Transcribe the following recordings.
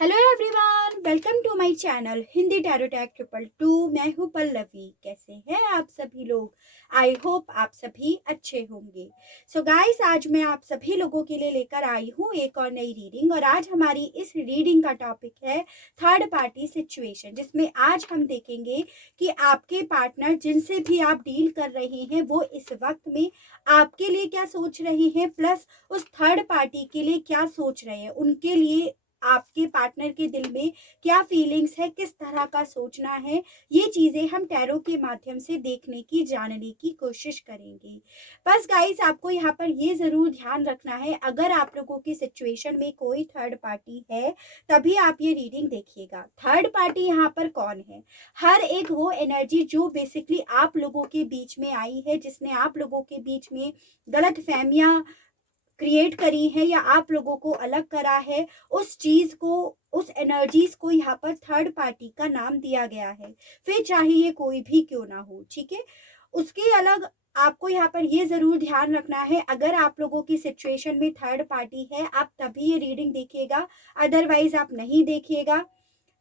Hello everyone, welcome to my channel Hindi tarot tag 222। मैं हूँ पल्लवी। कैसे हैं आप सभी लोग? आई होप आप सभी अच्छे होंगे। सो गाइस, आज मैं आप सभी लोगों के लिए लेकर आई हूँ एक और नई रीडिंग। और आज हमारी इस रीडिंग का टॉपिक है थर्ड पार्टी सिचुएशन, जिसमें आज हम देखेंगे कि आपके पार्टनर जिनसे भी आप डील कर रहे हैं वो इस वक्त में आपके लिए क्या सोच रहे हैं, प्लस उस थर्ड पार्टी के लिए क्या सोच रहे हैं। उनके लिए आपके पार्टनर के दिल में क्या फीलिंग्स है, किस तरह का सोचना है, ये चीजें हम टैरो के माध्यम से देखने की, जानने की कोशिश करेंगे। बस गाइस, आपको यहाँ पर ये जरूर ध्यान रखना है, अगर आप लोगों की सिचुएशन में कोई थर्ड पार्टी है तभी आप ये रीडिंग देखिएगा। थर्ड पार्टी यहाँ पर कौन है? हर एक वो एनर्जी जो बेसिकली आप लोगों के बीच में आई है, जिसने आप लोगों के बीच में गलत फहमियां क्रिएट करी है या आप लोगों को अलग करा है, उस चीज को, उस एनर्जीज को यहाँ पर थर्ड पार्टी का नाम दिया गया है। फिर चाहे ये कोई भी क्यों ना हो, ठीक है। उसके अलग आपको यहाँ पर ये जरूर ध्यान रखना है, अगर आप लोगों की सिचुएशन में थर्ड पार्टी है आप तभी ये रीडिंग देखिएगा, अदरवाइज आप नहीं देखिएगा।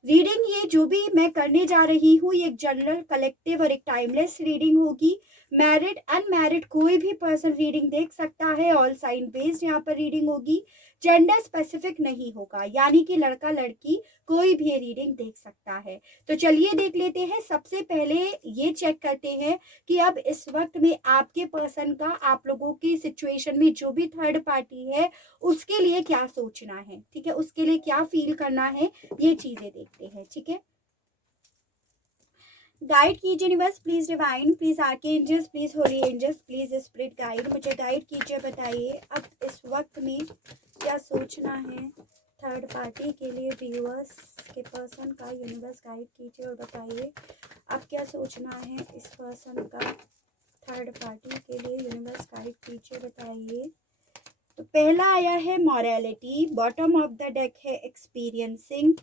रीडिंग ये जो भी मैं करने जा रही हूँ, ये एक जनरल, कलेक्टिव और एक टाइमलेस रीडिंग होगी। मैरिड अनमैरिड कोई भी पर्सन रीडिंग देख सकता है। ऑल साइन बेस्ड यहाँ पर रीडिंग होगी। जेंडर स्पेसिफिक नहीं होगा, यानी कि लड़का लड़की कोई भी ये रीडिंग देख सकता है। तो चलिए देख लेते हैं। सबसे पहले ये चेक करते हैं कि अब इस वक्त में आपके पर्सन का, आप लोगों की सिचुएशन में जो भी थर्ड पार्टी है उसके लिए क्या सोचना है, ठीक है, उसके लिए क्या फील करना है, ये चीजें देखते हैं, ठीक है। गाइड कीजिए universe, please divine, please archangels, please holy angels, please spirit guide, मुझे गाइड कीजिए। बताइए अब इस वक्त में क्या सोचना है थर्ड पार्टी के लिए। व्यूअर्स के पर्सन का यूनिवर्स गाइड कीजिए और बताइए अब क्या सोचना है इस पर्सन का थर्ड पार्टी के लिए। यूनिवर्स गाइड कीजिए, बताइए। तो पहला आया है morality, bottom of the deck है एक्सपीरियंसिंग।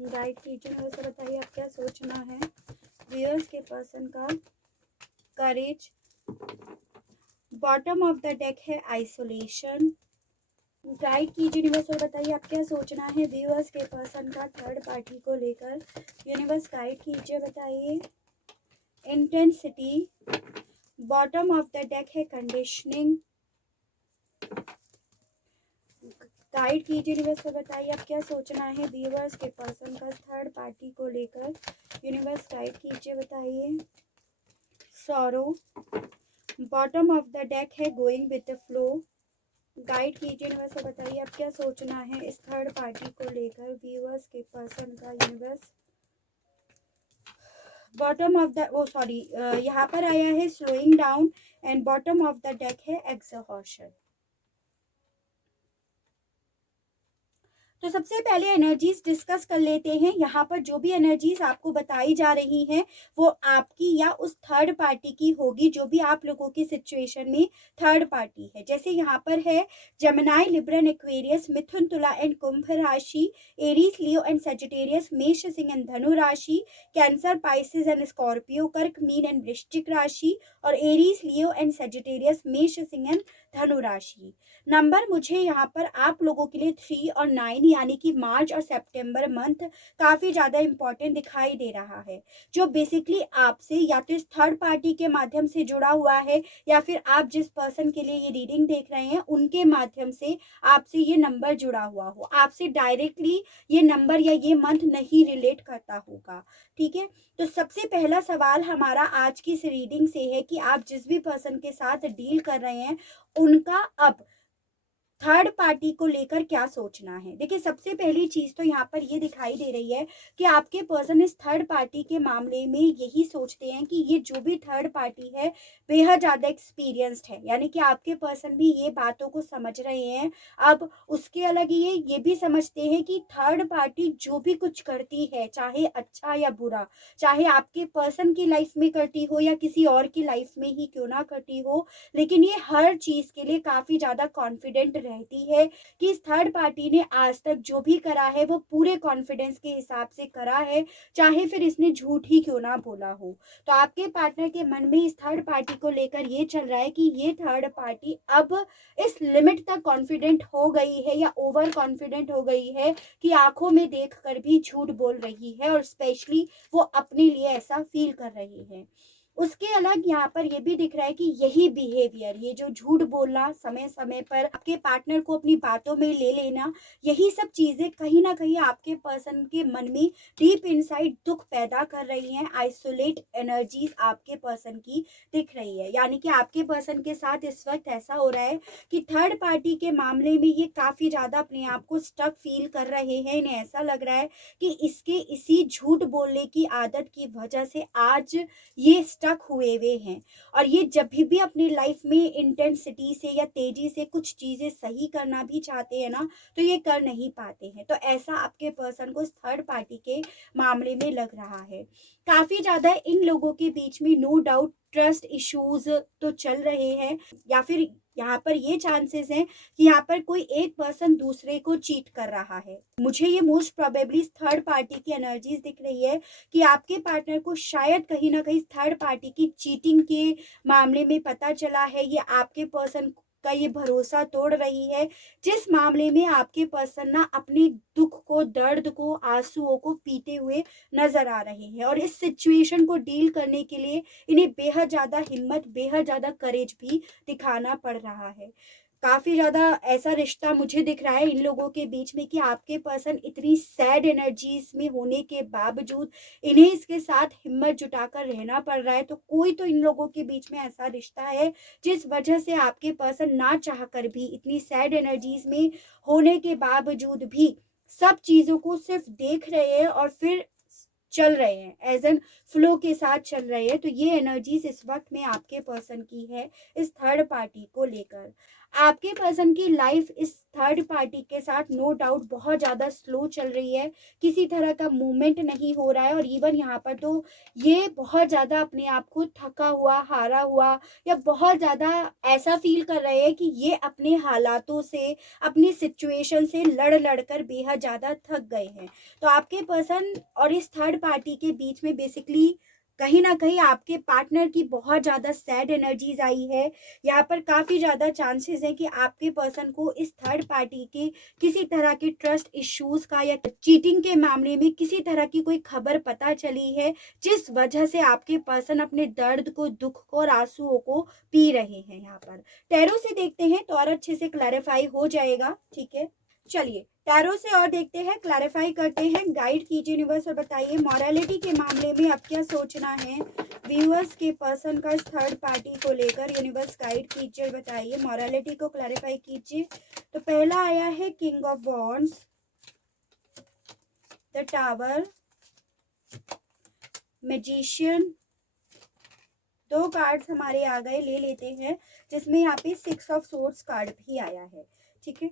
गाइड कीजिए, वैसे बताइए आप क्या सोचना है व्यूअर्स के पर्सन का। करेज, बॉटम ऑफ द डेक है आइसोलेशन। गाइड कीजिए यूनिवर्स और बताइए आप क्या सोचना है व्यूअर्स के पर्सन का थर्ड पार्टी को लेकर। यूनिवर्स गाइड कीजिए, बताइए। Intensity, bottom of the deck है कंडीशनिंग। गाइड कीजिए यूनिवर्स को, बताइए आप क्या सोचना है व्यूअर्स के पर्सन का थर्ड पार्टी को लेकर। यूनिवर्स गाइड कीजिए, बताइए। Sorrow, bottom of the deck है going with the flow. Guide कीजिए यूनिवर्स को, बताइए आप क्या सोचना है इस थर्ड पार्टी को लेकर व्यूअर्स के पर्सन का। Universe, bottom of the, oh sorry, यहाँ पर आया है slowing down and bottom of the deck है एग्जॉशन। तो सबसे पहले एनर्जीज डिस्कस कर लेते हैं। यहाँ पर जो भी एनर्जीज आपको बताई जा रही हैं वो आपकी या उस थर्ड पार्टी की होगी, जो भी आप लोगों की सिचुएशन में थर्ड पार्टी है। जैसे यहाँ पर है जेमिनी, लिब्रन, एक्वेरियस, मिथुन, तुला एंड कुंभ राशि, एरीज, लियो एंड सेजिटेरियस, मेष, सिंह एंड धनु राशि, कैंसर, पाइसिस एंड स्कॉर्पियो, कर्क, मीन एंड वृश्चिक राशि, और एरीज, लियो एंड सेजिटेरियस, मेष, सिंह एंड धनु राशि। नंबर मुझे यहाँ पर आप लोगों के लिए 3 और 9, यानी कि मार्च और सितंबर मंथ काफी ज्यादा इंपॉर्टेंट दिखाई दे रहा है, जो बेसिकली आपसे या तो इस थर्ड पार्टी के माध्यम से जुड़ा हुआ है, या फिर आप जिस पर्सन के लिए ये रीडिंग देख रहे हैं उनके माध्यम से आपसे ये नंबर जुड़ा हुआ हो। आपसे डायरेक्टली ये नंबर या ये मंथ नहीं रिलेट करता होगा, ठीक है। तो सबसे पहला सवाल हमारा आज की इस रीडिंग से है कि आप जिस भी पर्सन के साथ डील कर रहे हैं उनका अब थर्ड पार्टी को लेकर क्या सोचना है। देखिए, सबसे पहली चीज तो यहाँ पर ये दिखाई दे रही है कि आपके पर्सन इस थर्ड पार्टी के मामले में यही सोचते हैं कि ये जो भी थर्ड पार्टी है बेहद ज्यादा एक्सपीरियंस्ड है, यानी कि आपके पर्सन भी ये बातों को समझ रहे हैं। अब उसके अलग ये भी समझते हैं कि थर्ड पार्टी जो भी कुछ करती है, चाहे अच्छा या बुरा, चाहे आपके पर्सन की लाइफ में करती हो या किसी और की लाइफ में ही क्यों ना करती हो, लेकिन ये हर चीज के लिए काफी ज्यादा कॉन्फिडेंट रहती है कि इस थर्ड पार्टी ने आज तक जो भी करा है वो पूरे कॉन्फिडेंस के हिसाब से करा है, चाहे फिर इसने झूठ ही क्यों ना बोला हो। तो आपके पार्टनर के मन में इस थर्ड पार्टी को लेकर ये चल रहा है कि ये थर्ड पार्टी अब इस लिमिट तक कॉन्फिडेंट हो गई है या ओवर कॉन्फिडेंट हो गई है कि आंखों में देखकर भी झूठ बोल रही है, और स्पेशली वो अपने लिए ऐसा फील कर रही है। उसके अलग यहाँ पर ये भी दिख रहा है कि यही बिहेवियर, ये जो झूठ बोलना, समय समय पर आपके पार्टनर को अपनी बातों में ले लेना, यही सब चीजें कहीं ना कहीं आपके पर्सन के मन में डीप इनसाइड दुख पैदा कर रही हैं। आइसोलेट एनर्जीज आपके पर्सन की दिख रही है, यानी कि आपके पर्सन के साथ इस वक्त ऐसा हो रहा है कि थर्ड पार्टी के मामले में ये काफी ज्यादा अपने आप को स्टक फील कर रहे हैं। इन्हें ऐसा लग रहा है कि इसके इसी झूठ बोलने की आदत की वजह से आज ये स्टक हुए हुए हैं, और ये जब भी अपनी लाइफ में इंटेंसिटी से या तेजी से कुछ चीजें सही करना भी चाहते हैं ना, तो ये कर नहीं पाते हैं। तो ऐसा आपके पर्सन को इस थर्ड पार्टी के मामले में लग रहा है। काफी ज्यादा इन लोगों के बीच में नो डाउट ट्रस्ट इश्यूज तो चल रहे हैं, या फिर यहाँ पर ये चांसेस हैं कि यहाँ पर कोई एक पर्सन दूसरे को चीट कर रहा है। मुझे ये मोस्ट प्रोबेबली थर्ड पार्टी की एनर्जीज दिख रही है कि आपके पार्टनर को शायद कहीं ना कहीं थर्ड पार्टी की चीटिंग के मामले में पता चला है। ये आपके पर्सन का ये भरोसा तोड़ रही है, जिस मामले में आपके पर्सन ना अपने दुख को, दर्द को, आंसुओं को पीते हुए नजर आ रहे हैं, और इस सिचुएशन को डील करने के लिए इन्हें बेहद ज्यादा हिम्मत, बेहद ज्यादा करेज भी दिखाना पड़ रहा है। काफी ज्यादा ऐसा रिश्ता मुझे दिख रहा है इन लोगों के बीच में कि आपके पर्सन इतनी सैड एनर्जीज में होने के बावजूद इन्हें इसके साथ हिम्मत जुटाकर रहना पड़ रहा है। तो कोई तो इन लोगों के बीच में ऐसा रिश्ता है जिस वजह से आपके पर्सन ना चाहकर भी, इतनी सैड एनर्जीज में होने के बावजूद भी सब चीजों को सिर्फ देख रहे हैं और फिर चल रहे हैं, एज एन फ्लो के साथ चल रहे हैं। तो ये एनर्जीज इस वक्त में आपके पर्सन की है इस थर्ड पार्टी को लेकर। आपके पर्सन की लाइफ इस थर्ड पार्टी के साथ नो डाउट बहुत ज़्यादा स्लो चल रही है, किसी तरह का मूवमेंट नहीं हो रहा है, और इवन यहाँ पर तो ये बहुत ज़्यादा अपने आप को थका हुआ, हारा हुआ, या बहुत ज़्यादा ऐसा फील कर रहे हैं कि ये अपने हालातों से, अपनी सिचुएशन से लड़ लड़ कर बेहद ज़्यादा थक गए हैं। तो आपके पर्सन और इस थर्ड पार्टी के बीच में बेसिकली कहीं ना कहीं आपके पार्टनर की बहुत ज़्यादा सैड एनर्जीज आई है। यहाँ पर काफ़ी ज़्यादा चांसेस है कि आपके पर्सन को इस थर्ड पार्टी के किसी तरह के ट्रस्ट इश्यूज का या चीटिंग के मामले में किसी तरह की कोई खबर पता चली है, जिस वजह से आपके पर्सन अपने दर्द को, दुख को और आंसुओं को पी रहे हैं। यहाँ पर टैरो से देखते हैं तो और अच्छे से क्लैरिफाई हो जाएगा। ठीक है, चलिए टैरो से और देखते हैं, क्लैरिफाई करते हैं। गाइड कीजिए यूनिवर्स और बताइए मॉरलिटी के मामले में अब क्या सोचना है व्यूअर्स के पर्सन का इस थर्ड पार्टी को लेकर। यूनिवर्स गाइड कीजिए और बताइए, मॉरलिटी को क्लैरिफाई कीजिए। तो पहला आया है king of wands, the tower, magician. दो कार्ड्स हमारे आ गए, ले लेते हैं, जिसमें यहाँ पे 6 ऑफ सोर्ड्स कार्ड भी आया है। ठीक है,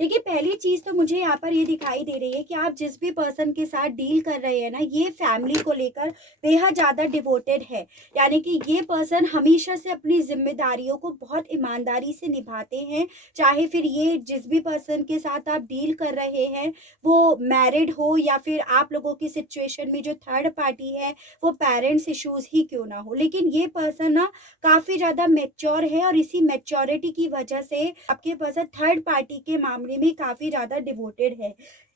देखिए पहली चीज तो मुझे यहाँ पर ये दिखाई दे रही है कि आप जिस भी पर्सन के साथ डील कर रहे हैं ना, ये फैमिली को लेकर बेहद ज्यादा डिवोटेड है। यानी कि ये पर्सन हमेशा से अपनी जिम्मेदारियों को बहुत ईमानदारी से निभाते हैं। चाहे फिर ये जिस भी पर्सन के साथ आप डील कर रहे हैं वो मैरिड हो, या फिर आप लोगों की सिचुएशन में जो थर्ड पार्टी है वो पेरेंट्स इश्यूज ही क्यों ना हो, लेकिन ये पर्सन ना काफी ज्यादा मैच्योर है, और इसी मैच्योरिटी की वजह से आपके पर्सन थर्ड पार्टी के मामले में काफी ज्यादा डिवोटेड है।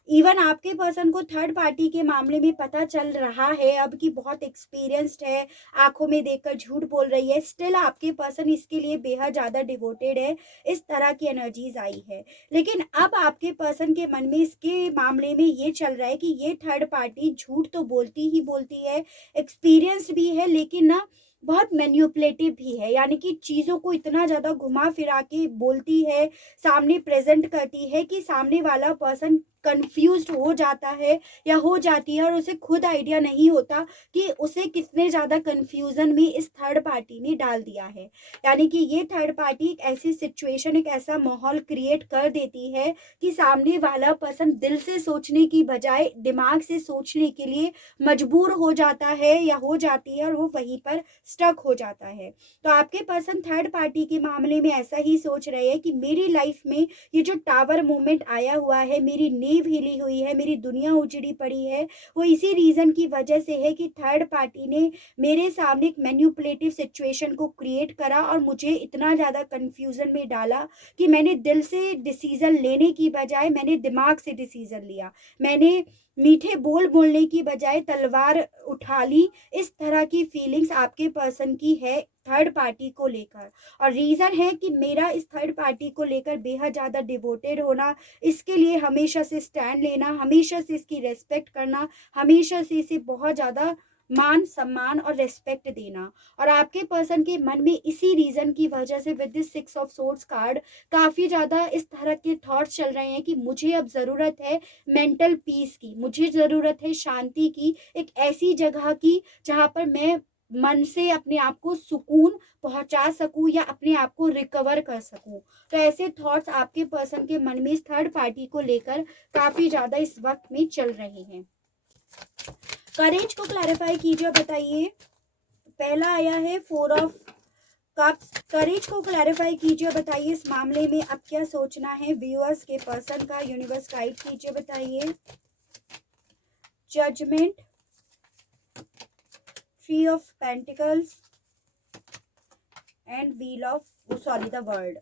इवन आपके पर्सन को थर्ड पार्टी के मामले में पता चल रहा है अब कि बहुत एक्सपीरियंस्ड है, आंखों में देखकर झूठ बोल रही है, स्टिल आपके पर्सन इसके लिए बेहद ज्यादा डिवोटेड है। इस तरह की एनर्जीज आई है। लेकिन अब आपके पर्सन के मन में इसके मामले में ये चल रहा है कि ये थर्ड पार्टी झूठ तो बोलती ही बोलती है, एक्सपीरियंस्ड भी है, लेकिन ना बहुत मैन्युपुलेटिव भी है। यानी कि चीज़ों को इतना ज़्यादा घुमा फिरा के बोलती है, सामने प्रेजेंट करती है कि सामने वाला पर्सन कंफ्यूज्ड हो जाता है या हो जाती है और उसे खुद आइडिया नहीं होता कि उसे कितने ज़्यादा कंफ्यूजन में इस थर्ड पार्टी ने डाल दिया है। यानी कि ये थर्ड पार्टी एक ऐसी सिचुएशन, एक ऐसा माहौल क्रिएट कर देती है कि सामने वाला पर्सन दिल से सोचने की बजाय दिमाग से सोचने के लिए मजबूर हो जाता है या हो जाती है और वो वहीं पर स्टक हो जाता है। तो आपके पर्सन थर्ड पार्टी के मामले में ऐसा ही सोच रहे हैं कि मेरी लाइफ में ये जो टावर मूवमेंट आया हुआ है, मेरी नींव हिली हुई है, मेरी दुनिया उजड़ी पड़ी है, वो इसी रीज़न की वजह से है कि थर्ड पार्टी ने मेरे सामने एक मैनिपुलेटिव सिचुएशन को क्रिएट करा और मुझे इतना ज़्यादा कन्फ्यूज़न में डाला कि मैंने दिल से डिसीज़न लेने की बजाय मैंने दिमाग से डिसीज़न लिया। मैंने मीठे बोल बोलने की बजाय तलवार उठा ली। इस तरह की फीलिंग्स आपके पर्सन की है थर्ड पार्टी को लेकर। और रीज़न है कि मेरा इस थर्ड पार्टी को लेकर बेहद ज़्यादा डिवोटेड होना, इसके लिए हमेशा से स्टैंड लेना, हमेशा से इसकी रिस्पेक्ट करना, हमेशा से इसे बहुत ज़्यादा मान सम्मान और रिस्पेक्ट देना। और आपके पर्सन के मन में इसी रीज़न की वजह से with this 6 of swords card काफ़ी ज़्यादा इस तरह के थॉट्स चल रहे हैं कि मुझे अब ज़रूरत है मेंटल पीस की, मुझे ज़रूरत है शांति की, एक ऐसी जगह की जहाँ पर मैं मन से अपने आप को सुकून पहुंचा सकूं या अपने आप को रिकवर कर सकूं। तो ऐसे थॉट्स आपके पर्सन के मन में इस थर्ड पार्टी को लेकर काफ़ी ज़्यादा इस वक्त में चल रहे हैं। करेज को क्लैरिफाई कीजिए, बताइए। पहला आया है 4 ऑफ कप्स। करेज को क्लैरिफाई कीजिए, बताइए इस मामले में अब क्या सोचना है व्यूअर्स के पर्सन का। यूनिवर्स गाइड कीजिए, बताइए। Judgement, 3 of pentacles and wheel of the world.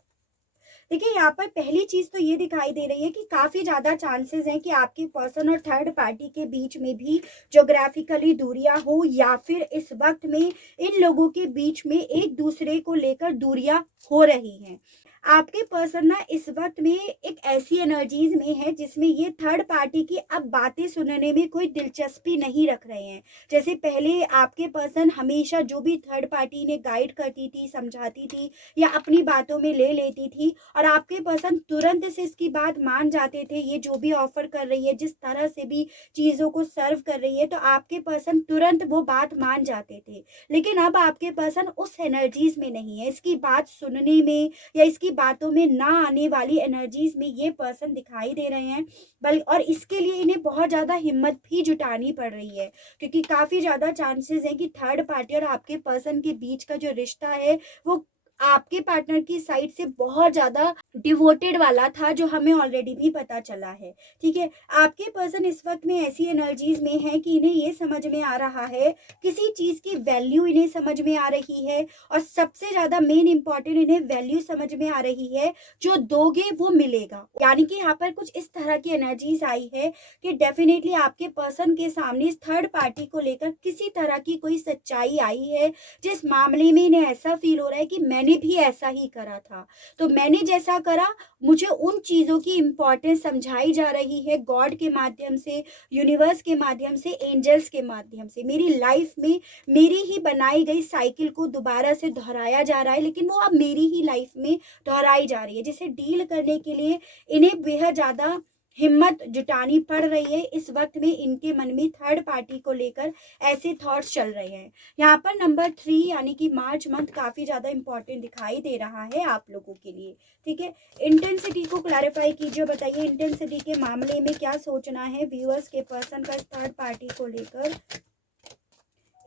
देखिए यहाँ पर पहली चीज तो ये दिखाई दे रही है कि काफी ज्यादा चांसेस हैं कि आपके पर्सन और थर्ड पार्टी के बीच में भी ज्योग्राफिकली दूरियां हो या फिर इस वक्त में इन लोगों के बीच में एक दूसरे को लेकर दूरियां हो रही हैं। आपके पर्सन ना इस वक्त में एक ऐसी एनर्जीज में है जिसमें ये थर्ड पार्टी की अब बातें सुनने में कोई दिलचस्पी नहीं रख रहे हैं। जैसे पहले आपके पर्सन हमेशा जो भी थर्ड पार्टी ने गाइड करती थी, समझाती थी या अपनी बातों में ले लेती थी और आपके पर्सन तुरंत से इसकी बात मान जाते थे। ये जो भी ऑफर कर रही है, जिस तरह से भी चीज़ों को सर्व कर रही है, तो आपके पर्सन तुरंत वो बात मान जाते थे। लेकिन अब आपके पर्सन उस एनर्जीज में नहीं है। इसकी बात सुनने में या इसकी बातों में ना आने वाली एनर्जीज में ये पर्सन दिखाई दे रहे हैं। बल्कि और इसके लिए इन्हें बहुत ज़्यादा हिम्मत भी जुटानी पड़ रही है, क्योंकि काफ़ी ज़्यादा चांसेस हैं कि थर्ड पार्टी और आपके पर्सन के बीच का जो रिश्ता है वो आपके पार्टनर की साइड से बहुत ज़्यादा डिवोटेड वाला था, जो हमें ऑलरेडी भी पता चला है। ठीक है, आपके पर्सन इस वक्त में ऐसी एनर्जीज में है कि इन्हें ये समझ में आ रहा है, किसी चीज़ की वैल्यू इन्हें समझ में आ रही है और सबसे ज़्यादा मेन इंपॉर्टेंट इन्हें वैल्यू समझ में आ रही है, जो दोगे वो मिलेगा। यानी कि यहाँ पर कुछ इस तरह की एनर्जीज आई है कि डेफिनेटली आपके पर्सन के सामने इस थर्ड पार्टी को लेकर किसी तरह की कोई सच्चाई आई है, जिस मामले में इन्हें ऐसा फील हो रहा है कि मैंने भी ऐसा ही करा था, तो मैंने जैसा करा मुझे उन चीज़ों की इम्पोर्टेंस समझाई जा रही है गॉड के माध्यम से, यूनिवर्स के माध्यम से, एंजल्स के माध्यम से। मेरी लाइफ में मेरी ही बनाई गई साइकिल को दोबारा से दोहराया जा रहा है, लेकिन वो अब मेरी ही लाइफ में दोहराई जा रही है, जिसे डील करने के लिए इन्हें बेहद ज़्यादा हिम्मत जुटानी पड़ रही है। इस वक्त में इनके मन में थर्ड पार्टी को लेकर ऐसे थॉट्स चल रहे हैं। यहाँ पर नंबर 3 यानी कि मार्च मंथ काफ़ी ज़्यादा इंपॉर्टेंट दिखाई दे रहा है आप लोगों के लिए। ठीक है, इंटेंसिटी को क्लैरिफाई कीजिए, बताइए इंटेंसिटी के मामले में क्या सोचना है व्यूअर्स के पर्सन का थर्ड पार्टी को लेकर।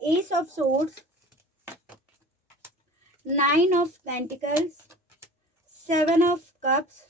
S of swords, 9 of pentacles, 7 of cups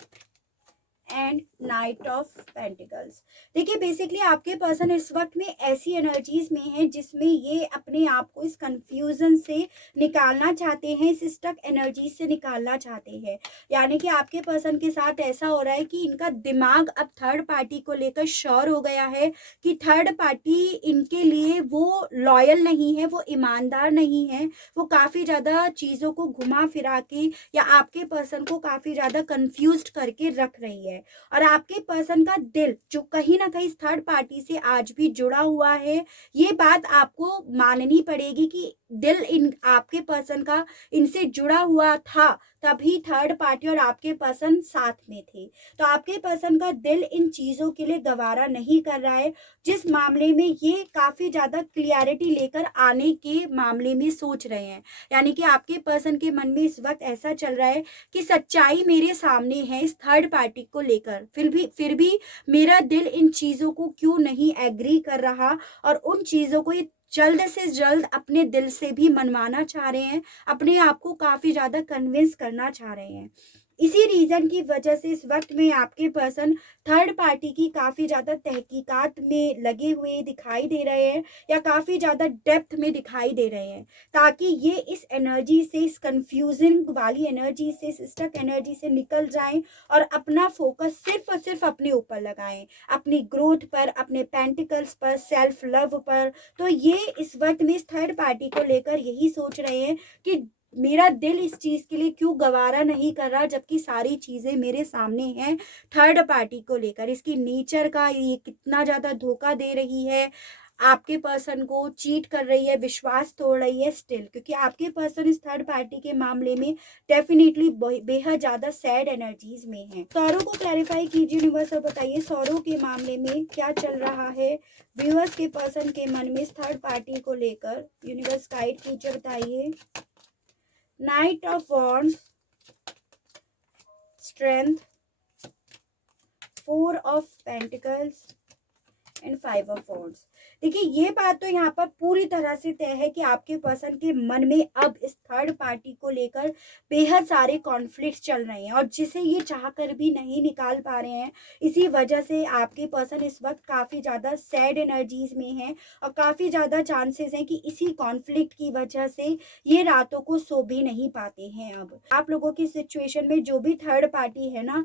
and night of pentacles. देखिए बेसिकली आपके पर्सन इस वक्त में ऐसी एनर्जीज में है जिसमें ये अपने आप को इस कंफ्यूजन से निकालना चाहते हैं, इस स्टक एनर्जी से निकालना चाहते हैं। यानी कि आपके पर्सन के साथ ऐसा हो रहा है कि इनका दिमाग अब थर्ड पार्टी को लेकर श्योर हो गया है कि थर्ड पार्टी इनके लिए वो लॉयल नहीं है, वो ईमानदार नहीं है, वो काफ़ी ज़्यादा चीज़ों को घुमा फिरा के या आपके पर्सन को काफ़ी ज़्यादा कन्फ्यूज करके रख रही है। और आपके पर्सन का दिल जो कहीं ना कहीं थर्ड पार्टी से आज भी जुड़ा हुआ है, ये बात आपको माननी पड़ेगी कि दिल इन आपके पर्सन का इनसे जुड़ा हुआ था, तभी थर्ड पार्टी और आपके पर्सन साथ में थे। तो आपके पर्सन का दिल इन चीज़ों के लिए गवारा नहीं कर रहा है, जिस मामले में ये काफ़ी ज़्यादा क्लियरिटी लेकर आने के मामले में सोच रहे हैं। यानी कि आपके पर्सन के मन में इस वक्त ऐसा चल रहा है कि सच्चाई मेरे सामने है इस थर्ड पार्टी को लेकर, फिर भी मेरा दिल इन चीज़ों को क्यों नहीं एग्री कर रहा, और उन चीज़ों को ये जल्द से जल्द अपने दिल से भी मनवाना चाह रहे हैं, अपने आप को काफ़ी ज़्यादा कन्विंस करना चाह रहे हैं। इसी रीज़न की वजह से इस वक्त में आपके पर्सन थर्ड पार्टी की काफ़ी ज़्यादा तहकीकात में लगे हुए दिखाई दे रहे हैं, या काफ़ी ज़्यादा डेप्थ में दिखाई दे रहे हैं, ताकि ये इस एनर्जी से, इस कंफ्यूजिंग वाली एनर्जी से, इस स्टक एनर्जी से निकल जाएं और अपना फोकस सिर्फ और सिर्फ अपने ऊपर लगाएं, अपनी ग्रोथ पर, अपने पेंटिकल्स पर, सेल्फ लव पर। तो ये इस वक्त में इस थर्ड पार्टी को लेकर यही सोच रहे हैं कि मेरा दिल इस चीज़ के लिए क्यों गवारा नहीं कर रहा, जबकि सारी चीज़ें मेरे सामने हैं थर्ड पार्टी को लेकर। इसकी नेचर का ये कितना ज़्यादा धोखा दे रही है, आपके पर्सन को चीट कर रही है, विश्वास तोड़ रही है स्टिल, क्योंकि आपके पर्सन इस थर्ड पार्टी के मामले में डेफिनेटली बेहद ज़्यादा सैड एनर्जीज में है। सौरों को क्लैरिफाई कीजिए यूनिवर्स और बताइए सौरों के मामले में क्या चल रहा है व्यूअर्स के पर्सन के मन में इस थर्ड पार्टी को लेकर। यूनिवर्स गाइड कीजिए, बताइए। Night of wands, strength, four of pentacles and five of wands. देखिए, ये बात तो यहाँ पर पूरी तरह से तय है कि आपके पर्सन के मन में अब इस थर्ड पार्टी को लेकर बेहद सारे कॉन्फ्लिक्ट चल रहे हैं, और जिसे ये चाह कर भी नहीं निकाल पा रहे हैं। इसी वजह से आपके पर्सन इस वक्त काफ़ी ज़्यादा सैड एनर्जीज में हैं, और काफ़ी ज़्यादा चांसेस हैं कि इसी कॉन्फ्लिक्ट की वजह से ये रातों को सो भी नहीं पाते हैं। अब आप लोगों की सिचुएशन में जो भी थर्ड पार्टी है ना,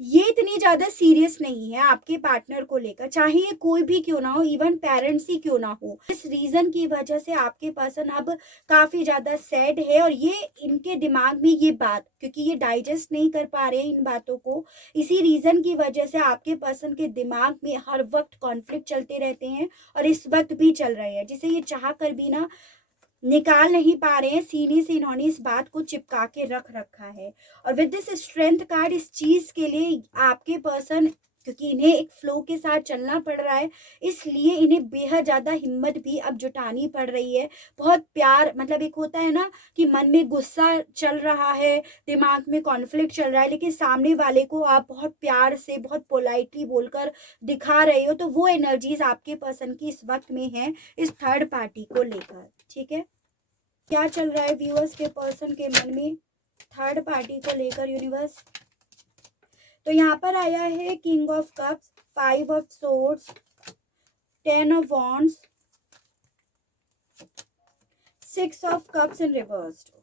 ये इतनी ज़्यादा सीरियस नहीं है आपके पार्टनर को लेकर, चाहे ये कोई भी क्यों ना हो, इवन पेरेंट्स ही क्यों ना हो। इस रीज़न की वजह से आपके पर्सन अब काफ़ी ज़्यादा सैड है, और ये इनके दिमाग में ये बात, क्योंकि ये डाइजेस्ट नहीं कर पा रहे हैं इन बातों को, इसी रीज़न की वजह से आपके पर्सन के दिमाग में हर वक्त कॉन्फ्लिक्ट चलते रहते हैं, और इस वक्त भी चल रहे हैं, जिसे ये चाह कर भी ना निकाल नहीं पा रहे हैं। सीने से इन्होंने इस बात को चिपका के रख रखा है। और विद दिस स्ट्रेंथ कार्ड, इस चीज़ के लिए आपके पर्सन, क्योंकि इन्हें एक फ्लो के साथ चलना पड़ रहा है, इसलिए इन्हें बेहद ज़्यादा हिम्मत भी अब जुटानी पड़ रही है। बहुत प्यार, मतलब एक होता है ना कि मन में गुस्सा चल रहा है, दिमाग में कॉन्फ्लिक्ट चल रहा है, लेकिन सामने वाले को आप बहुत प्यार से, बहुत पोलाइटली बोलकर दिखा रहे हो, तो वो एनर्जीज आपके पर्सन की इस वक्त में है इस थर्ड पार्टी को लेकर। ठीक है, क्या चल रहा है व्यूअर्स के पर्सन के मन में थर्ड पार्टी को लेकर यूनिवर्स। तो यहाँ पर आया है king of cups, five of swords, ten of wands, six of cups in reversed.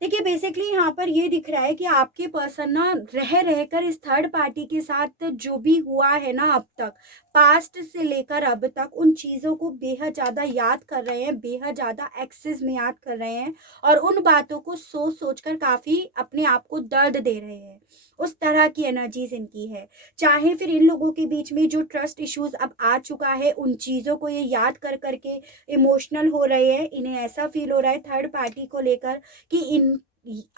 देखिए, बेसिकली यहाँ पर ये दिख रहा है कि आपके पर्सन ना रहकर इस थर्ड पार्टी के साथ जो भी हुआ है ना अब तक, पास्ट से लेकर अब तक, उन चीज़ों को बेहद ज़्यादा याद कर रहे हैं, बेहद ज़्यादा एक्सेस में याद कर रहे हैं, और उन बातों को सोच सोच कर काफ़ी अपने आप को दर्द दे रहे हैं। उस तरह की एनर्जीज इनकी है। चाहे फिर इन लोगों के बीच में जो ट्रस्ट इश्यूज अब आ चुका है, उन चीज़ों को ये याद कर करके इमोशनल हो रहे हैं। इन्हें ऐसा फील हो रहा है थर्ड पार्टी को लेकर कि इन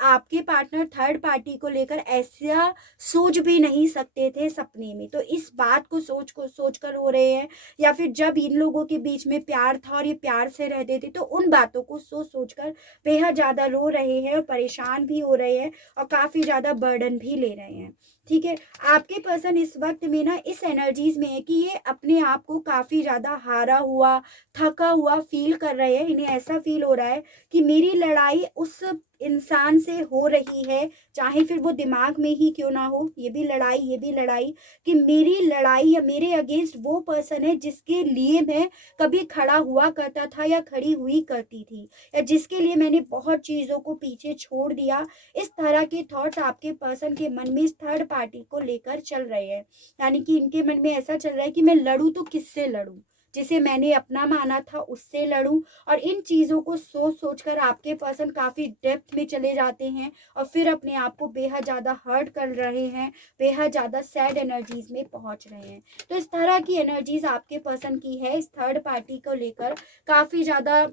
आपके पार्टनर थर्ड पार्टी को लेकर ऐसा सोच भी नहीं सकते थे सपने में। तो इस बात को सोच कर हो रहे हैं, या फिर जब इन लोगों के बीच में प्यार था और ये प्यार से रहते थे, तो उन बातों को सोच कर बेहद ज़्यादा रो रहे हैं, और परेशान भी हो रहे हैं, और काफ़ी ज़्यादा बर्डन भी ले रहे हैं। ठीक है, आपके पर्सन इस वक्त में ना इस एनर्जीज में है कि ये अपने आप को काफ़ी ज़्यादा हारा हुआ, थका हुआ फील कर रहे हैं। इन्हें ऐसा फील हो रहा है कि मेरी लड़ाई उस इंसान से हो रही है, चाहे फिर वो दिमाग में ही क्यों ना हो, ये भी लड़ाई, कि मेरी लड़ाई या मेरे अगेंस्ट वो पर्सन है जिसके लिए मैं कभी खड़ा हुआ करता था या खड़ी हुई करती थी, या जिसके लिए मैंने बहुत चीज़ों को पीछे छोड़ दिया। इस तरह के थॉट्स आपके पर्सन के मन में इस थर्ड पार्टी को लेकर चल रहे हैं। यानी कि इनके मन में ऐसा चल रहा है कि मैं लड़ूं तो किससे लड़ूं, जिसे मैंने अपना माना था उससे लड़ूं। और इन चीज़ों को सोच कर आपके पर्सन काफ़ी डेप्थ में चले जाते हैं, और फिर अपने आप को बेहद ज़्यादा हर्ट कर रहे हैं, बेहद ज़्यादा सैड एनर्जीज में पहुंच रहे हैं। तो इस तरह की एनर्जीज आपके पर्सन की है इस थर्ड पार्टी को लेकर। काफ़ी ज़्यादा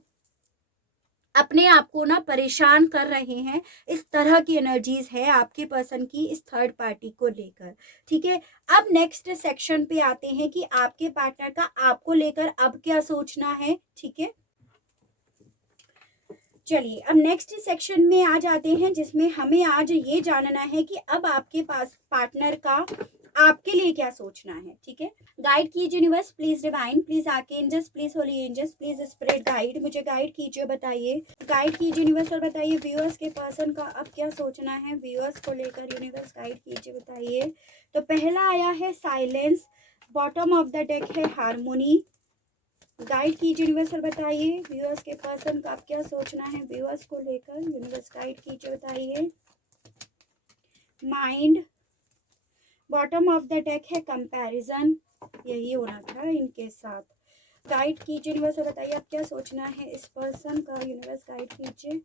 अपने आप को ना परेशान कर रहे हैं। इस तरह की एनर्जीज है आपके पर्सन की इस थर्ड पार्टी को लेकर। ठीक है, अब नेक्स्ट सेक्शन पे आते हैं कि आपके पार्टनर का आपको लेकर अब क्या सोचना है। ठीक है, चलिए अब नेक्स्ट सेक्शन में आ जाते हैं, जिसमें हमें आज ये जानना है कि अब आपके पास पार्टनर का आपके लिए क्या सोचना है। ठीक है, गाइड कीजिए universe, please divine, please archangels, please holy angels, please spirit guide, मुझे गाइड कीजिए, बताइए, गाइड कीजिए यूनिवर्स और बताइए व्यूअर्स के पर्सन का अब क्या सोचना है व्यूअर्स को लेकर। यूनिवर्स गाइड कीजिए, बताइए। तो पहला आया है silence, bottom of the deck है हारमोनी। गाइड कीजिए यूनिवर्स और बताइए व्यूअर्स के पर्सन का अब क्या सोचना है व्यूअर्स को लेकर। यूनिवर्स गाइड कीजिए, बताइए। Mind, bottom of the deck है कंपैरिजन, यही होना था इनके साथ। गाइड कीजिए यूनिवर्स और बताइए अब क्या सोचना है इस पर्सन का। यूनिवर्स गाइड कीजिए।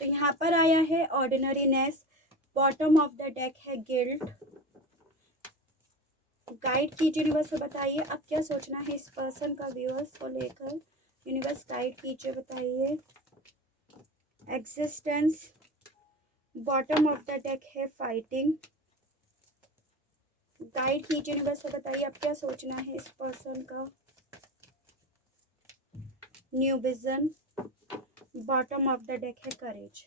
तो यहाँ पर आया है ordinariness, bottom of the deck है गिल्ट। गाइड कीजिए यूनिवर्स और बताइए अब क्या सोचना है इस पर्सन का व्यूअर्स को लेकर। यूनिवर्स गाइड कीजिए, बताइए। Existence, bottom of the deck है फाइटिंग। गाइड कीजिए यूनिवर्स और बताइए अब क्या सोचना है इस पर्सन का। New vision, bottom of the deck है करेज।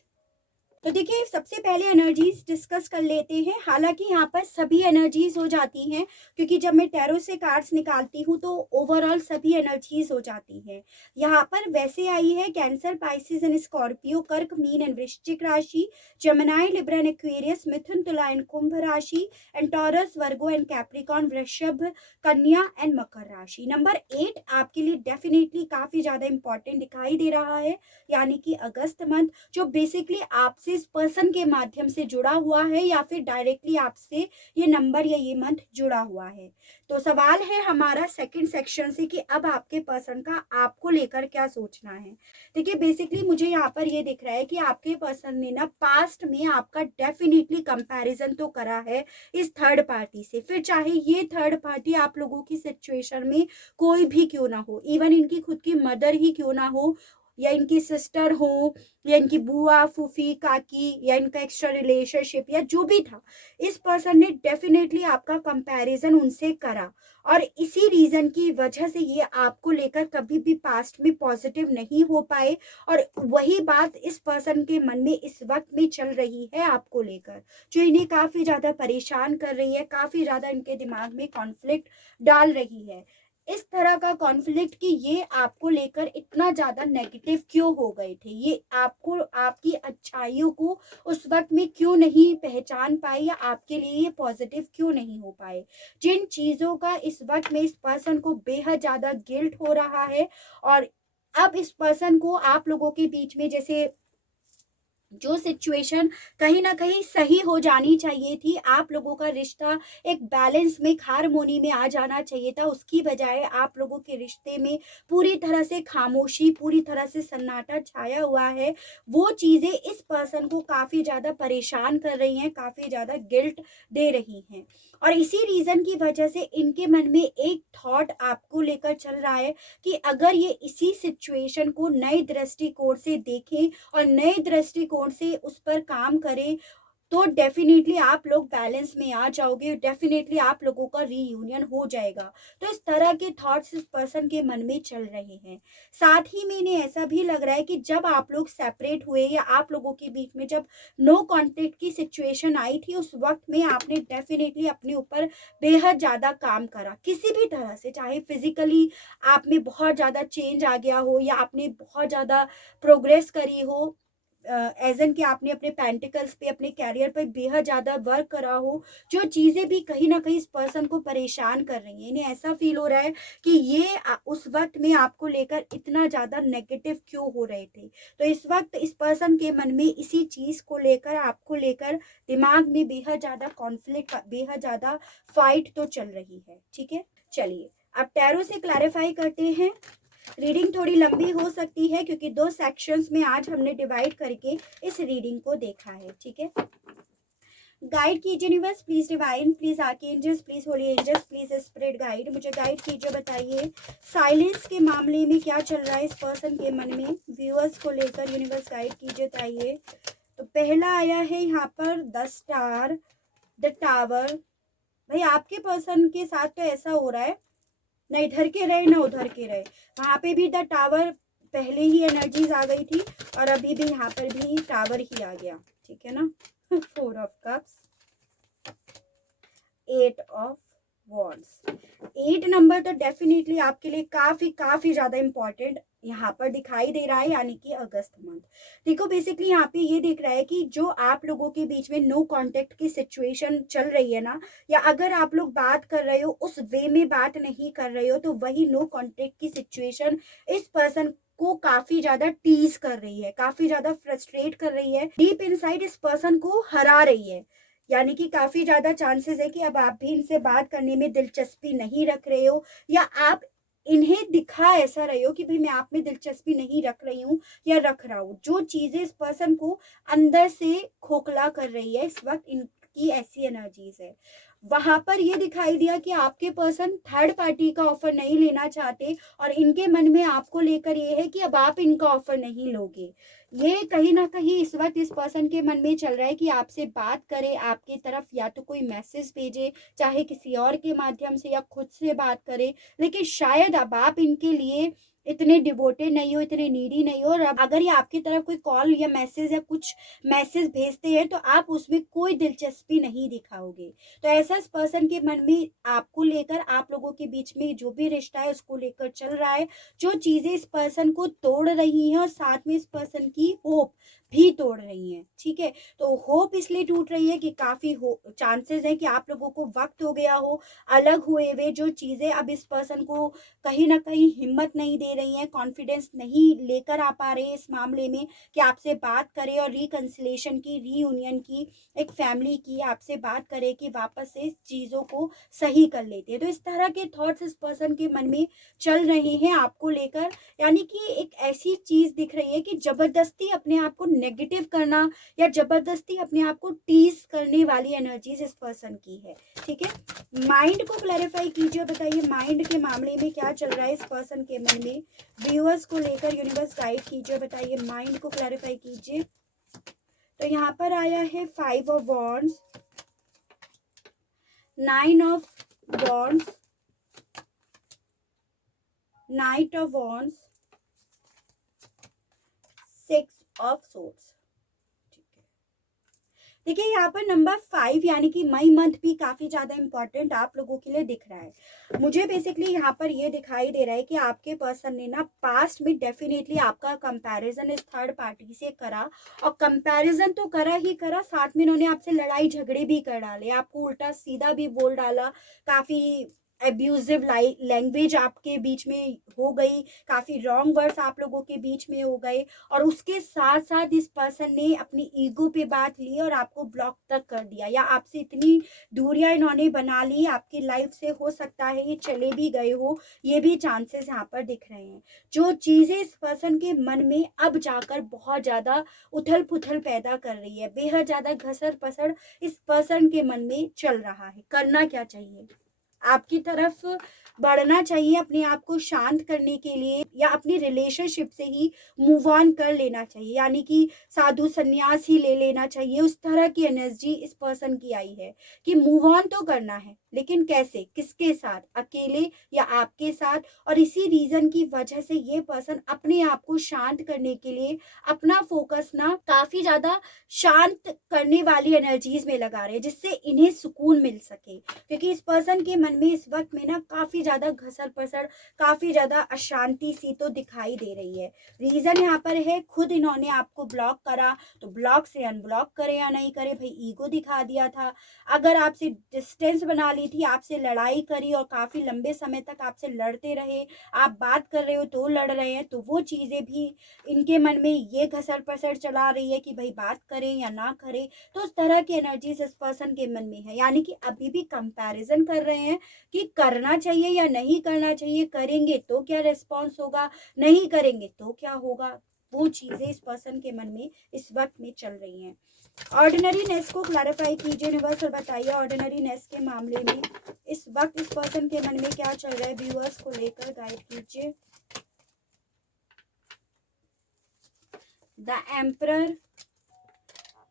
तो देखिए सबसे पहले एनर्जीज डिस्कस कर लेते हैं। हालांकि यहाँ पर सभी एनर्जीज हो जाती हैं, क्योंकि जब मैं टैरो से कार्ड्स निकालती हूँ तो ओवरऑल सभी एनर्जीज हो जाती हैं। यहाँ पर वैसे आई है कैंसर, पाइसिस एंड स्कॉर्पियो, कर्क, मीन एंड वृश्चिक राशि, जमिनाई, लिब्रा एंड एक्वेरियस, मिथुन, तुला एंड कुंभ राशि, and taurus, Virgo and Capricorn, वृषभ, कन्या एंड मकर राशि। नंबर 8 आपके लिए डेफिनेटली काफी ज्यादा इंपॉर्टेंट दिखाई दे रहा है, यानी कि अगस्त मंथ, जो बेसिकली आपसे इस पर्सन के माध्यम से जुड़ा हुआ है या फिर डायरेक्टली आपसे ये नंबर या ये मंथ जुड़ा हुआ है। तो सवाल है हमारा सेकंड सेक्शन से कि अब आपके पर्सन का आपको लेकर क्या सोचना है। देखिए बेसिकली मुझे यहाँ पर ये दिख रहा है कि आपके पर्सन ने ना पास्ट में आपका डेफिनेटली कंपैरिजन तो करा है इस थर्ड पार्टी से, फिर चाहे ये थर्ड पार्टी आप लोगों की सिचुएशन में कोई भी क्यों ना हो, इवन इनकी खुद की मदर ही क्यों ना हो, या इनकी सिस्टर हो, या इनकी बुआ, फूफी, काकी, या इनका एक्स्ट्रा रिलेशनशिप या जो भी था, इस पर्सन ने डेफिनेटली आपका कंपैरिजन उनसे करा, और इसी रीजन की वजह से ये आपको लेकर कभी भी पास्ट में पॉजिटिव नहीं हो पाए। और वही बात इस पर्सन के मन में इस वक्त में चल रही है आपको लेकर, जो इन्हें काफी ज्यादा परेशान कर रही है, काफी ज्यादा इनके दिमाग में कॉन्फ्लिक्ट डाल रही है। इस तरह का कॉन्फ्लिक्ट कि ये आपको लेकर इतना ज्यादा नेगेटिव क्यों हो गए थे, ये आपको आपकी अच्छाइयों को उस वक्त में क्यों नहीं पहचान पाए, या आपके लिए ये पॉजिटिव क्यों नहीं हो पाए, जिन चीजों का इस वक्त में इस पर्सन को बेहद ज्यादा गिल्ट हो रहा है। और अब इस पर्सन को आप लोगों के बीच में जैसे जो सिचुएशन कहीं ना कहीं सही हो जानी चाहिए थी, आप लोगों का रिश्ता एक बैलेंस में, हारमोनी में आ जाना चाहिए था, उसकी बजाय आप लोगों के रिश्ते में पूरी तरह से खामोशी, पूरी तरह से सन्नाटा छाया हुआ है। वो चीजें इस पर्सन को काफी ज्यादा परेशान कर रही हैं, काफी ज्यादा गिल्ट दे रही हैं। और इसी रीजन की वजह से इनके मन में एक थॉट आपको लेकर चल रहा है कि अगर ये इसी सिचुएशन को नए दृष्टिकोण से देखें और नए दृष्टिकोण से उस पर काम करें, तो डेफिनेटली आप लोग बैलेंस में आ जाओगे, डेफिनेटली आप लोगों का रीयूनियन हो जाएगा। तो इस तरह के थॉट्स इस पर्सन के मन में चल रहे हैं। साथ ही में इन्हें ऐसा भी लग रहा है कि जब आप लोग सेपरेट हुए, या आप लोगों के बीच में जब नो कॉन्टेक्ट की सिचुएशन आई थी, उस वक्त में आपने डेफिनेटली अपने ऊपर बेहद ज़्यादा काम करा, किसी भी तरह से, चाहे फिजिकली आप में बहुत ज़्यादा चेंज आ गया हो, या आपने बहुत ज़्यादा प्रोग्रेस करी हो, एज एन कि आपने अपने पेंटिकल्स पे, अपने कैरियर पे बेहद ज़्यादा वर्क करा हो, जो चीज़ें भी कहीं ना कहीं इस पर्सन को परेशान कर रही हैं। इन्हें ऐसा फील हो रहा है कि ये उस वक्त में आपको लेकर इतना ज़्यादा नेगेटिव क्यों हो रहे थे। तो इस वक्त इस पर्सन के मन में इसी चीज़ को लेकर, आपको लेकर दिमाग में बेहद ज़्यादा कॉन्फ्लिक्ट, बेहद ज़्यादा फाइट तो चल रही है। ठीक है, चलिए अब टैरो से क्लैरिफाई करते हैं। रीडिंग थोड़ी लंबी हो सकती है क्योंकि 2 सेक्शंस में आज हमने डिवाइड करके इस रीडिंग को देखा है। ठीक है, गाइड कीजिए universe, please divine, please archangels, please holy angels, please spirit guide, मुझे गाइड कीजिए। बताइए साइलेंस के मामले में क्या चल रहा है इस पर्सन के मन में, व्यूअर्स को लेकर यूनिवर्स गाइड कीजिए। बताइए। तो पहला आया है यहाँ पर 10 स्टार, द टावर। भाई आपके पर्सन के साथ तो ऐसा हो रहा है, ना इधर के रहे ना उधर के रहे, वहां पे भी द टावर पहले ही एनर्जीज आ गई थी और अभी भी यहाँ पर भी टावर ही आ गया, ठीक है ना। 4 of cups, 8 of wands. 8 number तो डेफिनेटली आपके लिए काफी काफी ज्यादा इंपॉर्टेंट यहाँ पर दिखाई दे रहा है, यानी कि अगस्त मंथ। देखो बेसिकली यहाँ पे ये दिख रहा है कि जो आप लोगों के बीच में नो कांटेक्ट की सिचुएशन चल रही है ना, या अगर आप लोग बात कर रहे हो उस वे में बात नहीं कर रहे हो, तो वही नो कांटेक्ट की सिचुएशन इस पर्सन को काफी ज्यादा टीज कर रही है, काफी ज्यादा फ्रस्ट्रेट कर रही है, डीप इनसाइड इस पर्सन को हरा रही है। यानी कि काफी ज्यादा चांसेस है कि अब आप भी इनसे बात करने में दिलचस्पी नहीं रख रहे हो, या आप इन्हें दिखा ऐसा रहे हो कि भाई मैं आप में दिलचस्पी नहीं रख रही हूँ या रख रहा हूँ। जो चीजें इस पर्सन को अंदर से खोखला कर रही है इस वक्त, इनकी ऐसी एनर्जीज है। वहां पर ये दिखाई दिया कि आपके पर्सन थर्ड पार्टी का ऑफर नहीं लेना चाहते और इनके मन में आपको लेकर ये है कि अब आप इनका ऑफर नहीं लोगे। ये कहीं ना कहीं इस वक्त इस पर्सन के मन में चल रहा है कि आपसे बात करे, आपकी तरफ या तो कोई मैसेज भेजे, चाहे किसी और के माध्यम से या खुद से बात करे, लेकिन शायद अब आप इनके लिए इतने डिवोटेड नहीं हो, इतने नीडी नहीं हो, और अब अगर ये आपकी तरफ कोई कॉल या मैसेज या कुछ मैसेज भेजते हैं तो आप उसमें कोई दिलचस्पी नहीं दिखाओगे। तो ऐसा इस पर्सन के मन में आपको लेकर, आप लोगों के बीच में जो भी रिश्ता है उसको लेकर चल रहा है। जो चीजें इस पर्सन को तोड़ रही हैं और साथ में इस पर्सन की होप भी तोड़ रही हैं, ठीक है। तो होप इसलिए टूट रही है कि काफी चांसेस है कि आप लोगों को वक्त हो गया हो अलग हुए हुए। जो चीजें अब इस पर्सन को कहीं ना कहीं हिम्मत नहीं दे रही हैं, कॉन्फिडेंस नहीं लेकर आ पा रहे हैं इस मामले में कि आपसे बात करें और रिकंसिलेशन की, रीयूनियन की, एक फैमिली की आपसे बात करें कि वापस से इस चीजों को सही कर लेते हैं। तो इस तरह के थॉट्स इस पर्सन के मन में चल रहे हैं आपको लेकर। यानी कि एक ऐसी चीज दिख रही है कि जबरदस्ती अपने आप को नेगेटिव करना या जबरदस्ती अपने आप को टीज करने वाली एनर्जीज इस पर्सन की है, ठीक है। माइंड को क्लैरिफाई कीजिए। बताइए माइंड के मामले में क्या चल रहा है इस पर्सन के मन में, व्यूअर्स को लेकर यूनिवर्स गाइड कीजिए। बताइए माइंड को क्लैरिफाई कीजिए। तो यहाँ पर आया है 5 of wands, 9 of wands, night of wands, 6 of swords. देखिए यहाँ पर नंबर 5 यानी कि मई मंथ भी काफी ज्यादा इंपॉर्टेंट आप लोगों के लिए दिख रहा है। मुझे बेसिकली यहाँ पर ये दिखाई दे रहा है कि आपके पर्सन ने ना पास्ट में डेफिनेटली आपका कंपैरिजन इस थर्ड पार्टी से करा, और कंपैरिजन तो करा ही करा, साथ में इन्होंने आपसे लड़ाई झगड़े भी कर डाले, आपको उल्टा सीधा भी बोल डाला, काफी एब्यूजिव लैंग्वेज आपके बीच में हो गई, काफी रॉन्ग वर्ड्स आप लोगों के बीच में हो गए, और उसके साथ साथ इस पर्सन ने अपनी ईगो पे बात ली और आपको ब्लॉक तक कर दिया, या आपसे इतनी दूरियां इन्होंने बना ली आपकी लाइफ से, हो सकता है ये चले भी गए हो, ये भी चांसेस यहाँ पर दिख रहे हैं। जो चीजें इस पर्सन के मन में अब जाकर बहुत ज्यादा उथल पुथल पैदा कर रही है, बेहद ज्यादा घसर पसड़ इस पर्सन के मन में चल रहा है। करना क्या चाहिए, आपकी तरफ बढ़ना चाहिए अपने आप को शांत करने के लिए, या अपनी रिलेशनशिप से ही मूव ऑन कर लेना चाहिए, यानी कि साधु संन्यास ही ले लेना चाहिए। उस तरह की एनर्जी इस पर्सन की आई है कि मूव ऑन तो करना है, लेकिन कैसे, किसके साथ, अकेले या आपके साथ। और इसी रीजन की वजह से ये पर्सन अपने आप को शांत करने के लिए अपना फोकस ना काफी ज्यादा शांत करने वाली एनर्जीज में लगा रहे हैं, जिससे इन्हें सुकून मिल सके। क्योंकि इस पर्सन के मन में इस वक्त में ना काफी ज्यादा घसर पसड़, काफी ज्यादा अशांति सी तो दिखाई दे रही है। रीजन यहाँ पर है खुद इन्होंने आपको ब्लॉक करा, तो ब्लॉक से अनब्लॉक करे या नहीं करे, भाई ईगो दिखा दिया था, अगर आपसे डिस्टेंस बना ली थी, आपसे लड़ाई करी और काफी लंबे समय तक आपसे लड़ते रहे, आप बात कर रहे हो तो लड़ रहे हैं, तो वो चीजें भी इनके मन में ये घसर पसड़ चला रही है कि भाई बात करें या ना करें। तो उस तरह की एनर्जी इस पर्सन के मन में है, यानी कि अभी भी कंपैरिजन कर रहे हैं कि करना चाहिए या नहीं करना चाहिए, करेंगे तो क्या रिस्पॉन्स होगा, नहीं करेंगे तो क्या होगा। वो चीजें इस पर्सन के मन में इस वक्त में चल रही हैं। ऑर्डिनरीनेस को क्लैरिफाई कीजिए यूनिवर्स और बताइए ऑर्डिनरीनेस के मामले में इस वक्त इस पर्सन के मन में क्या चल रहा है, व्यूअर्स को लेकर गाइड कीजिए। द एम्परर,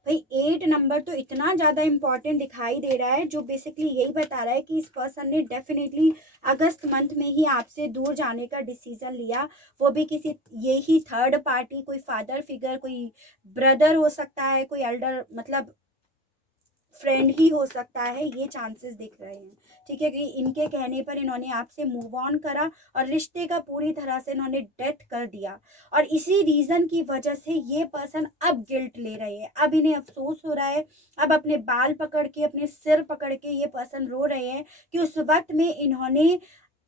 भाई 8 नंबर तो इतना ज़्यादा इम्पॉर्टेंट दिखाई दे रहा है, जो बेसिकली यही बता रहा है कि इस पर्सन ने डेफिनेटली अगस्त मंथ में ही आपसे दूर जाने का डिसीजन लिया, वो भी किसी यही थर्ड पार्टी, कोई फादर फिगर, कोई ब्रदर हो सकता है, कोई एल्डर मतलब फ्रेंड ही हो सकता है, ये चांसेस दिख रहे हैं। ठीक है, कि इनके कहने पर इन्होंने आपसे मूव ऑन करा और रिश्ते का पूरी तरह से इन्होंने डेथ कर दिया, और इसी रीजन की वजह से ये पर्सन अब गिल्ट ले रहे हैं, अब इन्हें अफसोस हो रहा है, अब अपने बाल पकड़ के अपने सिर पकड़ के ये पर्सन रो रहे हैं कि उस वक्त में इन्होंने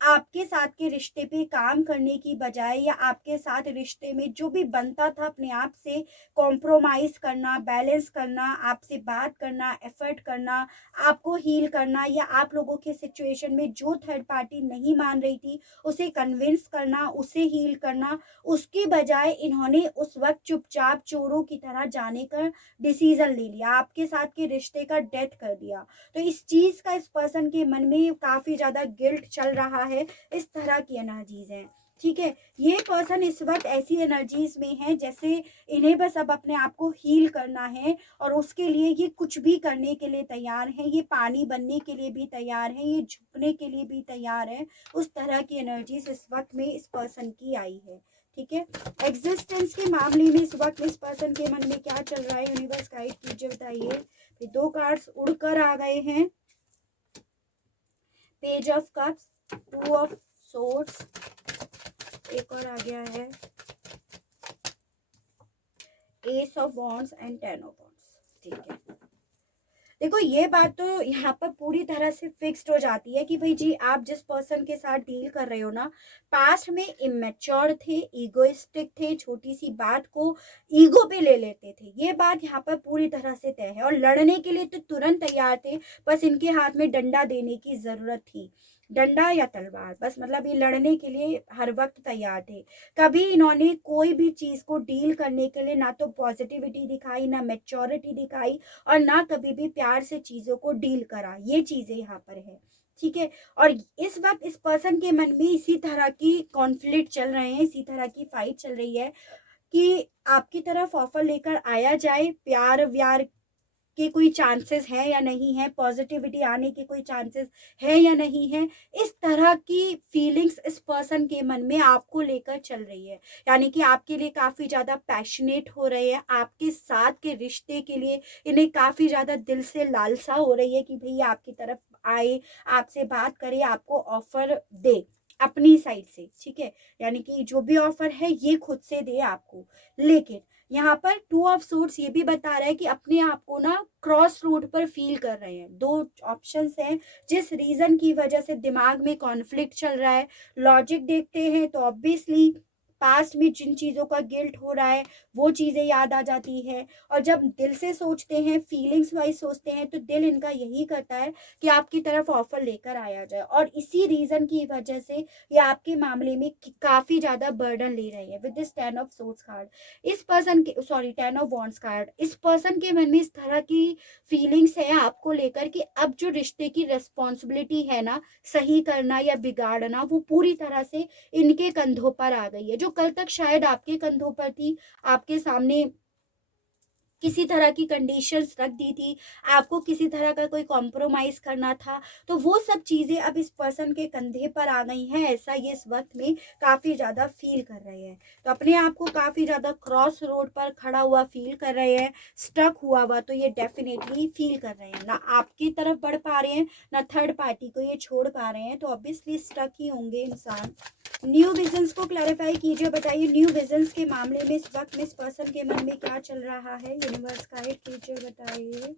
आपके साथ के रिश्ते पे काम करने की बजाय या आपके साथ रिश्ते में जो भी बनता था अपने आप से कॉम्प्रोमाइज़ करना, बैलेंस करना, आपसे बात करना, एफर्ट करना, आपको हील करना, या आप लोगों के सिचुएशन में जो थर्ड पार्टी नहीं मान रही थी उसे कन्विंस करना, उसे हील करना, उसकी बजाय इन्होंने उस वक्त चुपचाप चोरों की तरह जाने का डिसीजन ले लिया, आपके साथ के रिश्ते का डेथ कर दिया। तो इस चीज़ का इस पर्सन के मन में काफ़ी ज़्यादा गिल्ट चल रहा है, इस तरह की एनर्जीज हैं। ठीक है, ये पर्सन इस वक्त ऐसी एनर्जीज में है जैसे इन्हें बस अब अपने आप को हील करना है, और उसके लिए ये कुछ भी करने के लिए तैयार है, ये पानी बनने के लिए भी तैयार है, ये झुकने के लिए भी तैयार है। उस तरह की एनर्जीज इस वक्त में इस पर्सन की आई है। ठीक है, एग्जिस्टेंस के मामले में इस वक्त इस पर्सन के मन में क्या चल रहा है, यूनिवर्स गाइड कीजिए, बताइए। 2 कार्ड्स उड़कर आ गए हैं, page of cups, 2 of swords, एक और आ गया है S of wands and 10 of wands. ठीक है, देखो ये बात तो यहाँ पर पूरी तरह से फिक्स्ड हो जाती है कि भाई जी आप जिस पर्सन के साथ डील कर रहे हो ना, पास्ट में इमेच्योर थे, ईगोइस्टिक थे, छोटी सी बात को ईगो पे ले लेते थे, ये बात यहाँ पर पूरी तरह से तय है, और लड़ने के लिए तो तुरंत तैयार थे, बस इनके हाथ में डंडा देने की जरूरत थी, डंडा या तलवार, बस मतलब ये लड़ने के लिए हर वक्त तैयार थे। कभी इन्होंने कोई भी चीज को डील करने के लिए ना तो पॉजिटिविटी दिखाई, ना मैच्योरिटी दिखाई, और ना कभी भी प्यार से चीजों को डील करा, ये चीजें यहाँ पर है। ठीक है, और इस वक्त इस पर्सन के मन में इसी तरह की कॉन्फ्लिक्ट चल रहे हैं, इसी तरह की फाइट चल रही है कि आपकी तरफ ऑफर लेकर आया जाए, प्यार व्यार के कोई चांसेस है या नहीं है, पॉजिटिविटी आने के कोई चांसेस है या नहीं है, इस तरह की फीलिंग्स इस पर्सन के मन में आपको लेकर चल रही है। यानी कि आपके लिए काफ़ी ज़्यादा पैशनेट हो रहे हैं, आपके साथ के रिश्ते के लिए इन्हें काफ़ी ज़्यादा दिल से लालसा हो रही है कि भैया आपकी तरफ आए, आपसे बात करे, आपको ऑफर दे अपनी साइड से। ठीक है, यानी कि जो भी ऑफर है ये खुद से दे आपको, लेकिन यहाँ पर 2 ऑफ सोर्ड्स ये भी बता रहा है कि अपने आप को ना क्रॉस रोड पर फील कर रहे हैं। 2 ऑप्शंस हैं, जिस रीजन की वजह से दिमाग में कॉन्फ्लिक्ट चल रहा है, लॉजिक देखते हैं तो ऑब्वियसली पास्ट में जिन चीज़ों का गिल्ट हो रहा है वो चीज़ें याद आ जाती है, और जब दिल से सोचते हैं, फीलिंग्स वाइज सोचते हैं, तो दिल इनका यही करता है कि आपकी तरफ ऑफर लेकर आया जाए, और इसी रीजन की वजह से ये आपके मामले में काफ़ी ज़्यादा बर्डन ले रहे हैं with this 10 of swords card. इस पर्सन के, सॉरी 10 ऑफ वॉन्ड्स कार्ड, इस पर्सन के मन में इस तरह की फीलिंग्स है आपको लेकर कि अब जो रिश्ते की रिस्पॉन्सिबिलिटी है ना, सही करना या बिगाड़ना, वो पूरी तरह से इनके कंधों पर आ गई है, जो कल तक शायद आपके कंधों पर थी, आपके सामने किसी तरह की कंडीशंस रख दी थी, आपको किसी तरह का कोई कॉम्प्रोमाइज़ करना था, तो वो सब चीज़ें अब इस पर्सन के कंधे पर आ गई हैं, ऐसा ये इस वक्त में काफ़ी ज़्यादा फील कर रहे हैं। तो अपने आप को काफ़ी ज़्यादा क्रॉस रोड पर खड़ा हुआ फील कर रहे हैं, स्टक हुआ हुआ, तो ये डेफिनेटली फील कर रहे हैं, ना आपकी तरफ बढ़ पा रहे हैं, ना थर्ड पार्टी को ये छोड़ पा रहे हैं, तो ऑब्वियसली स्टक ही होंगे इंसान। न्यू विजन्स को क्लैरिफाई कीजिए, बताइए न्यू विजन्स के मामले में इस वक्त में इस पर्सन के मन में क्या चल रहा है, यूनिवर्स गाइड कीजिए, बताइए।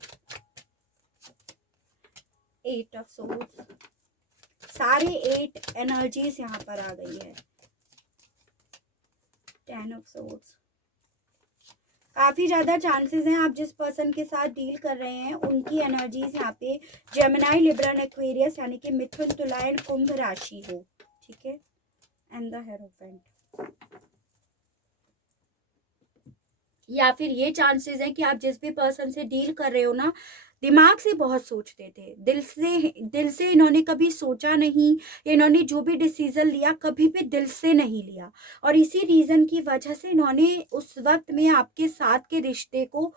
8 ऑफ सोर्ड्स, सारे 8 एनर्जीज यहाँ पर आ गई है। 10 ऑफ सोर्ड्स, काफ़ी ज़्यादा चांसेस हैं आप जिस पर्सन के साथ डील कर रहे हैं उनकी एनर्जीज यहाँ पे जेमिनाई, लिब्रा, एक्वेरियस, यानी कि मिथुन, तुला एंड कुंभ राशि हो। ठीक है, एंड द हेरोफेंट। या फिर ये चांसेस है कि आप जिस भी पर्सन से डील कर रहे हो ना, दिमाग से बहुत सोचते थे, दिल से इन्होंने कभी सोचा नहीं। इन्होंने जो भी डिसीजन लिया कभी भी दिल से नहीं लिया, और इसी रीजन की वजह से इन्होंने उस वक्त में आपके साथ के रिश्ते को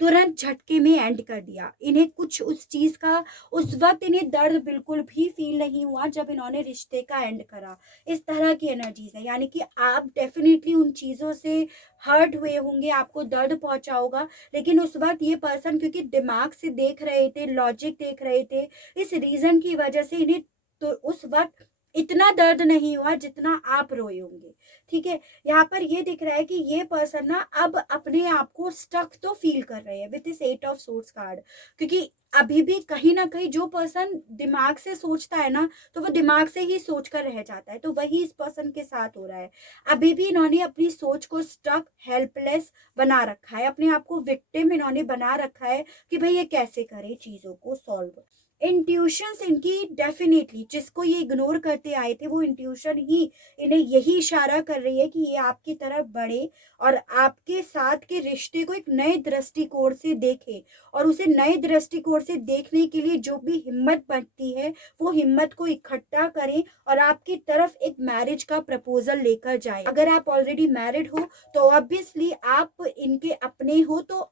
तुरंत झटके में एंड कर दिया। इन्हें कुछ उस चीज का, उस वक्त इन्हें दर्द बिल्कुल भी फील नहीं हुआ जब इन्होंने रिश्ते का एंड करा। इस तरह की एनर्जीज है, यानी कि आप डेफिनेटली उन चीजों से हर्ट हुए होंगे, आपको दर्द पहुंचा होगा, लेकिन उस वक्त ये पर्सन क्योंकि दिमाग से देख रहे थे, लॉजिक देख रहे थे, इस रीजन की वजह से इन्हें तो उस वक्त इतना दर्द नहीं हुआ जितना आप रोए होंगे। ठीक है, यहाँ पर ये दिख रहा है कि ये पर्सन ना अब अपने आप को स्टक तो फील कर रहे हैं with this 8 of swords card, क्योंकि अभी भी कहीं ना कहीं जो पर्सन दिमाग से सोचता है ना, तो वो दिमाग से ही सोच कर रह जाता है, तो वही इस पर्सन के साथ हो रहा है। अभी भी इन्होंने अपनी सोच को स्टक, हेल्पलेस बना रखा है, अपने आप को विक्टिम इन्होंने बना रखा है कि भाई ये कैसे करे चीजों को सॉल्व। इंट्यूशंस इनकी डेफिनेटली, जिसको ये इग्नोर करते आए थे, वो इंट्यूशन ही इन्हें यही इशारा कर रही है कि ये आपकी तरफ बढ़े और आपके साथ के रिश्ते को एक नए दृष्टिकोण से देखे, और उसे नए दृष्टिकोण से देखने के लिए जो भी हिम्मत बनती है वो हिम्मत को इकट्ठा करें और आपकी तरफ एक मैरिज का प्रपोजल लेकर जाए। अगर आप ऑलरेडी मैरिड हो तो ऑब्वियसली आप इनके अपने हो, तो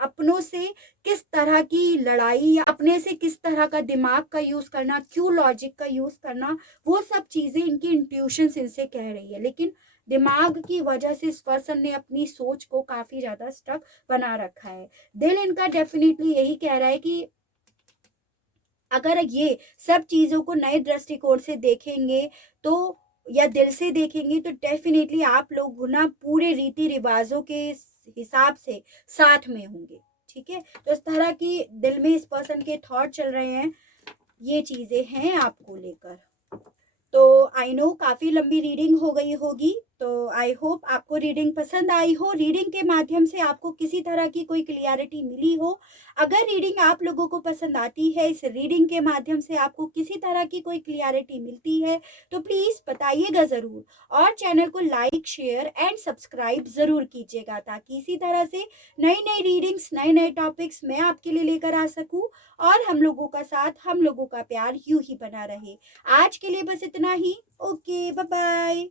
अपनों से किस तरह की लड़ाई या अपने से किस तरह का दिमाग का यूज करना, क्यों लॉजिक का यूज करना, वो सब चीजें इनकी इंट्यूशन इनसे कह रही है। लेकिन दिमाग की वजह से इस पर्सन ने अपनी सोच को काफी ज्यादा स्टक बना रखा है। दिल इनका डेफिनेटली यही कह रहा है कि अगर ये सब चीजों को नए दृष्टिकोण से देखेंगे तो, या दिल से देखेंगे, तो डेफिनेटली आप लोग ना पूरे रीति रिवाजों के हिसाब से साथ में होंगे। ठीक है, तो इस तरह की दिल में इस पर्सन के थॉट चल रहे हैं, ये चीजें हैं आपको लेकर। तो आई नो काफ़ी लंबी रीडिंग हो गई होगी, तो आई होप आपको रीडिंग पसंद आई हो, रीडिंग के माध्यम से आपको किसी तरह की कोई क्लियरिटी मिली हो। अगर रीडिंग आप लोगों को पसंद आती है, इस रीडिंग के माध्यम से आपको किसी तरह की कोई क्लियरिटी मिलती है, तो प्लीज़ बताइएगा ज़रूर, और चैनल को लाइक, शेयर एंड सब्सक्राइब ज़रूर कीजिएगा, ताकि इसी तरह से नई नई रीडिंग्स, नए नए टॉपिक्स मैं आपके लिए लेकर आ सकूँ, और हम लोगों का साथ, हम लोगों का प्यार यूं ही बना रहे। आज के लिए बस इतना ही। Okay, bye bye.